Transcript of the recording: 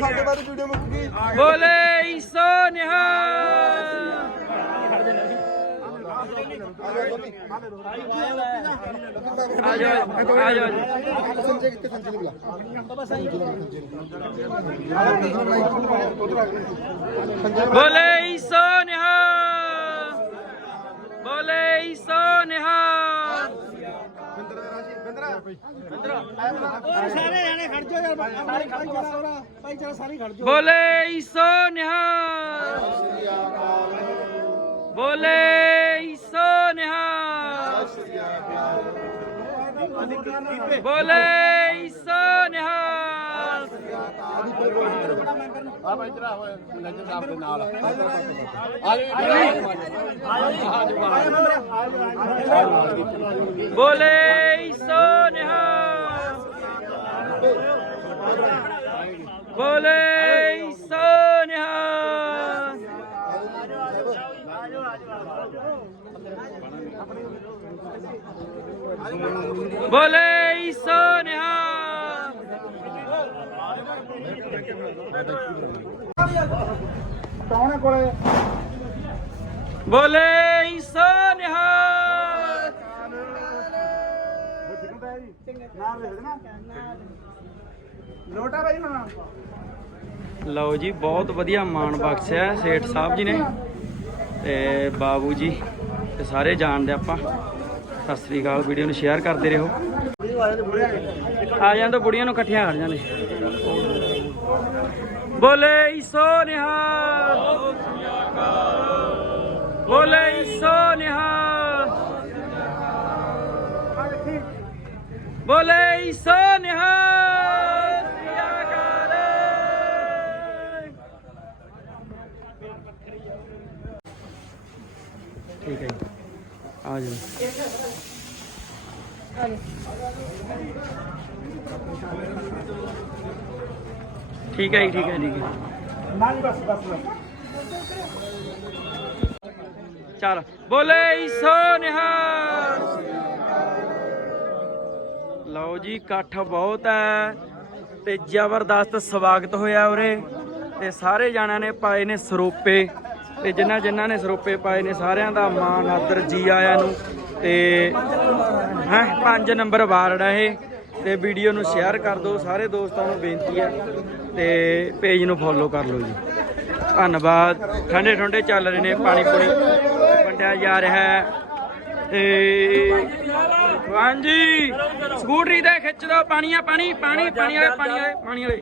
ਸਾਡੇ ਬਾਰੇ ਵੀਡੀਓ ਮੁੱਕ ਗਈ ਬੋਲੇ ਸੋ ਨਿਹਾ ਆ ਜਾਓ ਆ ਜਾਓ ਸੰਜੇ ਕਿੱਥੇ ਸੰਜੇ ਨੂੰ ਬੁਲਾ ਬੋਲੇ ਸੋ ਨਿਹਾ ਬੋਲੇ ਸੋ ਨਿਹਾਲ ਸਾਰੇ ਜਾਣੇ ਖੜ ਜਾਓ ਯਾਰ ਭਾਈ ਭਾਈ ਜਰਾ ਭਾਈ ਜਰਾ ਸਾਰੇ ਖੜ ਜਾਓ। ਬੋਲੇ ਸੋ ਨਿਹਾਲ। ਬੋਲੇ ਸੋ ਨਿਹਾਲ। ਬੋਲੇ ਸੋ ਨਿਹਾਲ। ਆ ਭਾਈ ਜਰਾ ਹੋਏ ਨਜਰ ਸਾਹਿਬ ਦੇ ਨਾਲ ਬੋਲੇ ਸੋ ਨਿਹਾਲ ਬੋਲੇ ਸੋ ਨਿਹਾਲ ਬੋਲੇ ਸੋ ਨਿਹਾਲ ਕੌਣ ਕੋਲੇ? ਬੋਲੇ ਸੋ ਨਿਹਾਲ ਨਾਮ ਲਿਖ ਦੇਣਾ। ਲੋਟਾ ਭਾਈ ਨਾ ਲਓ ਜੀ, ਬਹੁਤ ਵਧੀਆ ਮਾਣ ਬਖਸ਼ਿਆ ਸੇਠ ਸਾਹਿਬ ਜੀ ਨੇ ਤੇ ਬਾਬੂ ਜੀ ਤੇ ਸਾਰੇ ਜਾਣਦੇ ਆਪਾਂ। ਸਤਿ ਸ੍ਰੀ ਅਕਾਲ, ਵੀਡੀਓ ਨੂੰ ਸ਼ੇਅਰ ਕਰਦੇ ਰਹੋ। ਆ ਜਾਂਦੇ ਬੁੜੀਆਂ ਨੂੰ ਇਕੱਠੀਆਂ ਕਰ ਜਾਂਦੇ। ਬੋਲੇ ਸੋ ਨਿਹਾਲ। ਬੋਲੇ ਸੋ ਨਿਹਾਲ। ਬੋਲੇ ਸੋ ਨਿਹਾਲ ਸ੍ਰੀ ਅਕਾਲ ਠੀਕ ਹੈ ਜੀ। ਆ ਜਾਓ। ਠੀਕ ਹੈ ਜੀ ਠੀਕ ਹੈ ਠੀਕ ਹੈ। ਨਾ ਜੀ ਬਸ ਬਸ ਬਸ। ਚੱਲ। ਬੋਲੇ ਸੋ ਨਿਹਾਲ। ਲਓ ਜੀ ਇਕੱਠ ਬਹੁਤ ਹੈ ਤੇ ਜ਼ਬਰਦਸਤ ਸਵਾਗਤ ਹੋਇਆ ਉਰੇ। ਤੇ ਸਾਰੇ ਜਾਣਿਆਂ ਨੇ ਪਾਏ ਨੇ ਸਰੋਪੇ। ਤੇ ਜਿਨ੍ਹਾਂ ਜਿਨ੍ਹਾਂ ਨੇ ਸਰੋਪੇ ਪਾਏ ਨੇ ਸਾਰਿਆਂ ਦਾ ਮਾਣ ਆਦਰ ਜੀ ਆਇਆਂ ਨੂੰ ਤੇ ਹੈ 5 ਨੰਬਰ ਵਾਰਡ ਹੈ ਇਹ ਤੇ ਵੀਡੀਓ ਨੂੰ ਸ਼ੇਅਰ ਕਰ ਦਿਓ, ਸਾਰੇ ਦੋਸਤਾਂ ਨੂੰ ਬੇਨਤੀ ਹੈ ਤੇ ਪੇਜ ਨੂੰ ਫੋਲੋ ਕਰ ਲਓ ਜੀ। ਧੰਨਵਾਦ, ਠੰਡੇ ਠੰਡੇ ਚੱਲ ਰਹੇ ਨੇ, ਪਾਣੀ ਪੂਣੀ ਵੰਡਿਆ ਜਾ ਰਿਹਾ ਹੈ। ਤੇ ਹਾਂਜੀ, ਸਕੂਟਰੀ ਤੇ ਖਿੱਚ ਦੋ ਪਾਣੀ ਆ, ਪਾਣੀ ਪਾਣੀ ਪਾਣੀ ਵਾਲੇ ਪਾਣੀ ਵਾਲੇ ਪਾਣੀ ਵਾਲੇ।